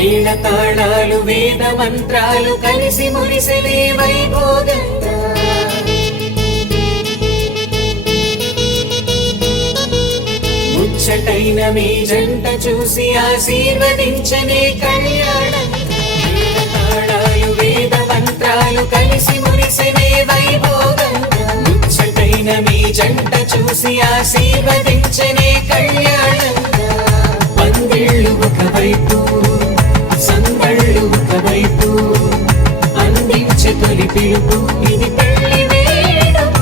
మేళ తాళాలు వేద మంత్రాలు కలిసి మురిసెనే వైభోగంగా ముచ్చటైన మీ జంట చూసి ఆశీర్వదించనే కళ్యాణంగా మేళ తాళాలు వేద మంత్రాలు కలిసి మురిసెనే వైభోగంగా ముచ్చటైన మీ జంట చూసి ఆశీర్వదించనే కళ్యాణంగా పందిళ్ళు ఒకవైపు సందళ్ళు ఒకవైపు అందించే తొలి పిలుపు ఇది పెళ్లి వేడుక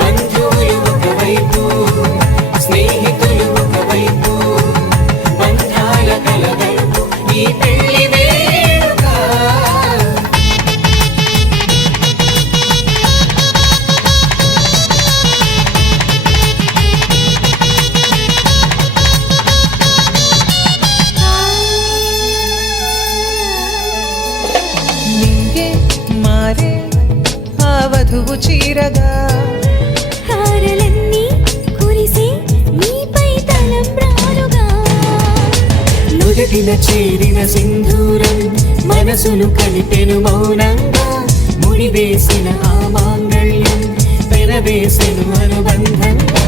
బంధువులు ఒకవైపు స్నేహితులు ఒకవైపు బంధాల కలగలుపు ఈ పెళ్లి వేడుక మారే ఆ వధువు చీరగా హారలన్నీ కురిసే నీపై తలంబ్రాలుగా నుదిటిన చేరిన సింధూరం మనసులు కలిపెను మౌనంగా ముడివేసిన ఆ మాంగళ్యం పెనవేసెను అనుబంధంగా